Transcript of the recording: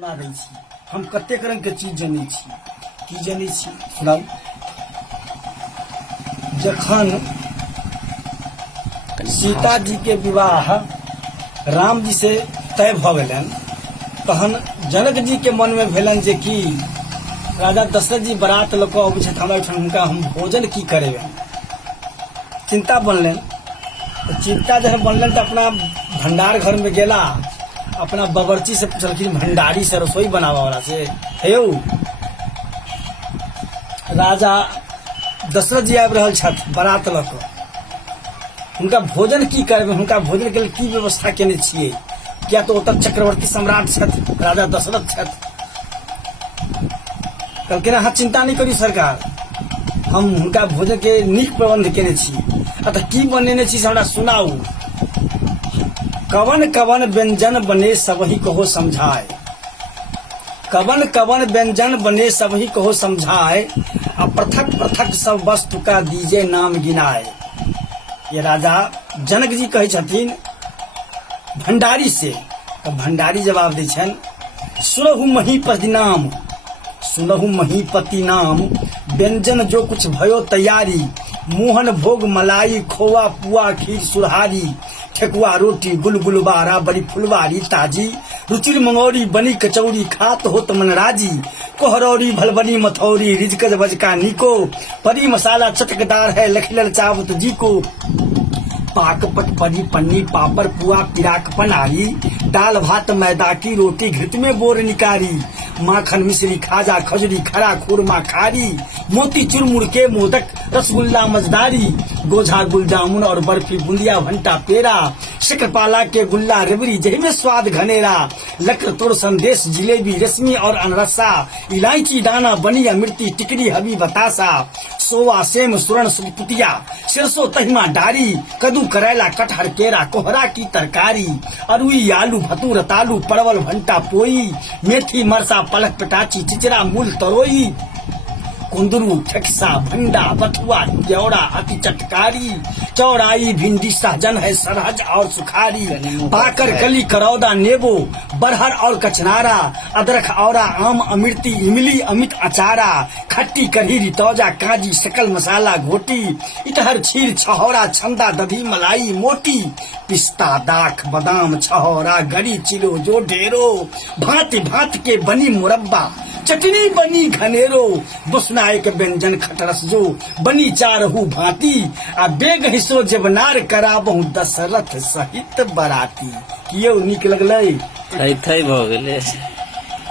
सुना दै छी। हम कतेक रंग के चीज जनै छी। की जनै छी सुनाउ। जखन सीता जी के विवाह राम जी से तय भ गेलनि तहन जनक जी के मन में भेलनि जे कि राजा दशरथ जी बारात लऽ कऽ अबै छथि हमरा ओहिठाम, हुनका हम भोजन की करेबनि। चिंता बनलनि। चिंता जब बनलनि तो अपना भंडार घर में गेला, अपना बावर्ची से पूछलखिन, भंडारी से, रसोई बनावा वाला से, हे यौ राजा दशरथ जी आबि रहल छथि बारात लऽ कऽ, हुनका भोजन की करबै, हुनका भोजन के लिए की व्यवस्था केने छियै। किया तो ओतऽ चक्रवर्ती सम्राट छथि, राजा दशरथ छथि। कहलखिन अहाँ चिंता नहीं करियो सरकार, हम हुनका भोजन के नीक प्रबंध केने छी। अतः की बनेने छी से हमरा सुनाउ। कवन कवन व्यंजन बने सबही कहो समझाए, कवन कवन व्यंजन बने सबही कहो समझाए, आ पृथक पृथक सब वस्तु का दीजे नाम गिनाए। ये राजा जनक जी कहे छथिन भंडारी से। तो भंडारी जवाब दै छन, सुनहु महीपति नाम, सुनहु महीपति नाम, व्यंजन जो कुछ भयो तैयारी, मोहन भोग मलाई खोआ पुआ खीर सुरहारी, ठेकुआ रोटी गुलगुल बारा बड़ी फुलवारी ताजी, रुचिर मंगौरी बनी कचौरी खात होत मन राजी, कोहरौरी भलबनी मथौरी रिजकज बजका नीको, परी मसाला चटकदार है लखलल चावत जी को, पाक पट परी पन्नी पापड़ पुआ पिराक पनारी, दाल भात मैदा की रोटी घृत में बोर निकारी, माखन मिश्री खाजा खजूरी खरा खुरमा खारी, मोती चुरमुर के मोदक रसगुल्ला मजदारी, गोझा गुलजामुन और बर्फी बूंदिया भंटा पेड़ा, शक्करपाला के गुल्ला रेवड़ी जही में स्वाद घनेरा, लकर तोड़ संदेश जिलेबी रश्मि और अनरसा, इलायची दाना बनी अमृति टिकरी हबी बतासा, सोवा सेम सुरण सुपुतिया सिरसो तहिमा डारी, कद्दू करेला कटहर केरा कोहरा की तरकारी, अरुई आलू भतूर तालू परवल भंटा पोई, मेथी मरसा पलक पटाची चिचरा मूल तरोई, कुंदरू ठेक्सा भंडा बथुआ केवड़ा अति चटकारी, चौड़ाई भिंडी सहजन है सरहज और सुखारी, पाकर कली करौदा नेबो बरहर और कचनारा, अदरक औरा आम अमृति इमली अमित अचारा, खट्टी कढ़ी रितौजा काजी सकल मसाला घोटी, इटहर क्षीर छहौरा छंदा दधी मलाई मोटी, पिस्ता दाख बादाम छहौरा गरी चिलो जो ढेरो, भांति भांति के बनी मुरब्बा चटनी बनी घनेरो, बसनायक व्यंजन खटरस जो बनी चारहू भांति, आ बेग हिस्सो जेबनार कराबहु दशरथ सहित बराती। कियो नीक लगलै? थई थई भ गेलै।